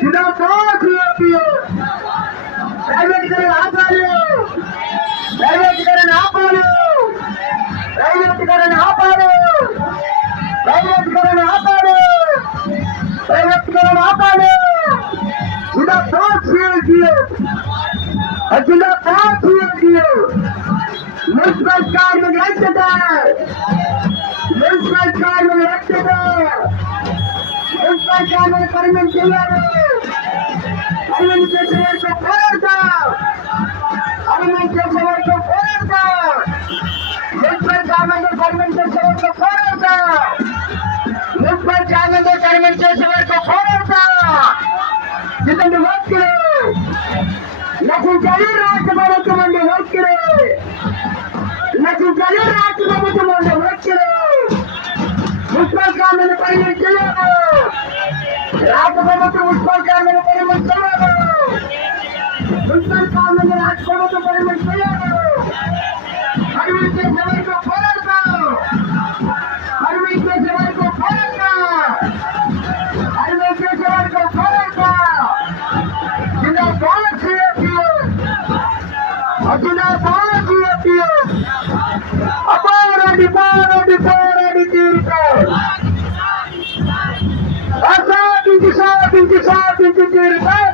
జిందాబాద్ సిపిఎం. ప్రైవేటీకరణ ఆపాలి, ప్రైవేటీకరణ ఆపాలి, ప్రైవేటీకరణ ఆపాలి, ప్రైవేటీకరణ ఆపాలి, ప్రైవేటీకరణ ఆపాలి. జిందాబాద్ సిపిఎం, జిందాబాద్ సిపిఎం. మున్సిపల్ కార్మికుల ఐక్యత, మున్సిపల్ కార్మికుల ఐక్యత. మున్సిపల్ కార్మికులు పర్మనెంట్ చేయాలి, పర్మనెంట్ చేసే వరకు పోరాడతాం, పర్మనెంట్ చేసే వరకు పోరాడతాం. మున్సిపల్ కార్మికులు పర్మనెంట్ చేసే వరకు పోరాడతాం, మున్సిపల్ కార్మికులు పర్మనెంట్ చేసే వరకు పోరాడతాం. ఇదండి వైఖరి నశించాలి రాష్ట్ర ప్రభుత్వం అండి, వైఖరి నశించాలి రాష్ట్ర ప్రభుత్వం అండి, వైఖరి. మున్సిపల్ కార్మికులు పర్మనెంట్ చేయాలి, రాష్ట్ర ప్రభుత్వం మున్సిపల్ కార్మికులు పర్మనెంట్ చేయాలి, మున్సిపల్ కార్మికులు రాష్ట్ర ప్రభుత్వం పర్మనెంట్ చేయాలి. పర్మనెంట్ చేసే వరకు పోరాడతాం, పర్మనెంట్ చేసే వరకు పోరాడతాం, పర్మనెంట్ చేసే వరకు పోరాడతాం. జిందాబాద్ సిపిఎం, జిందాబాద్ సిపిఎం. పోరాడి పోరాడి పోరాడి తీరుతాం, సాధించి సాధించి సాధించి తీరుతాం.